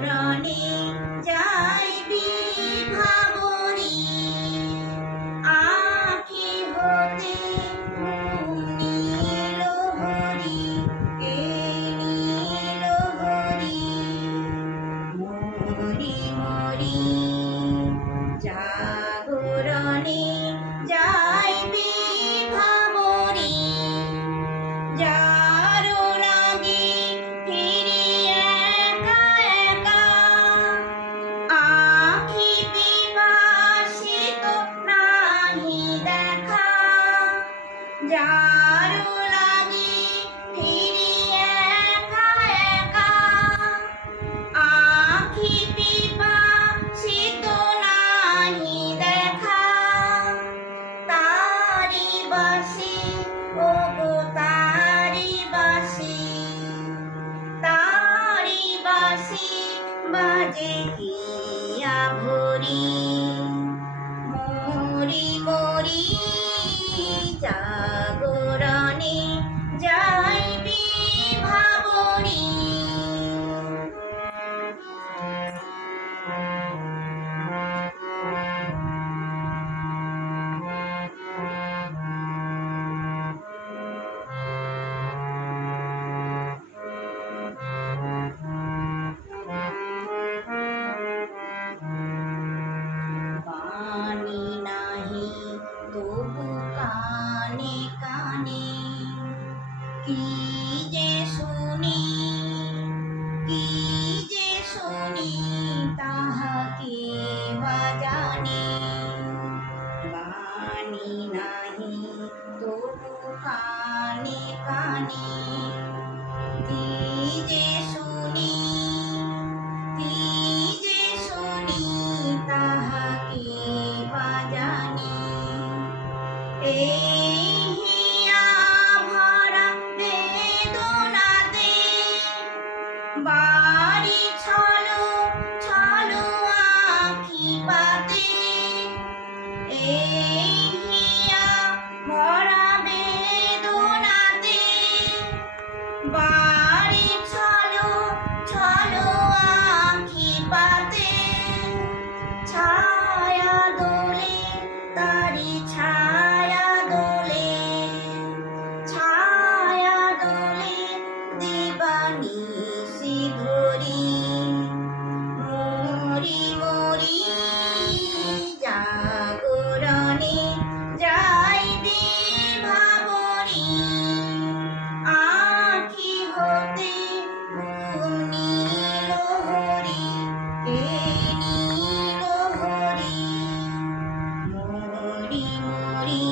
জাগরণে যাইবি ভাবরি আখি হতে নীল হরি নীল হরি মরি মরি জাগরণে যাইবি ভাবরি যারো লাগি ফিরি একা একা আখি বিভাসিত নাহি দেখা যারো লাগি ফিরি একা একা আখি বিভাসিত নাহি দেখা তারি বাসি ও গো তারি বাসি বাজে হিয়া ভরি মরি মরি জাগরণে যাইবি ভাবরি তবু কানে কানে কি যে শুনি তাহাকে বাজানে বাণী নাহি তবু কানে কানে কি যে শুনি তাহাকে বাজানে এই হিয়া ভরা বেদনাতে বাড়ি ছলো ছলো আখি পাতে এই হিয়া ভরা বেদনাতে বাড়ি ছলো ছলো আখি পাতে ছায়া দোলে তারি ছায়া দোলে দিবানিশি ধরি মরি মরি জাগরণে যাইবি ভাবরি আখি হতে নীল হরি নীল হরি মরি মরি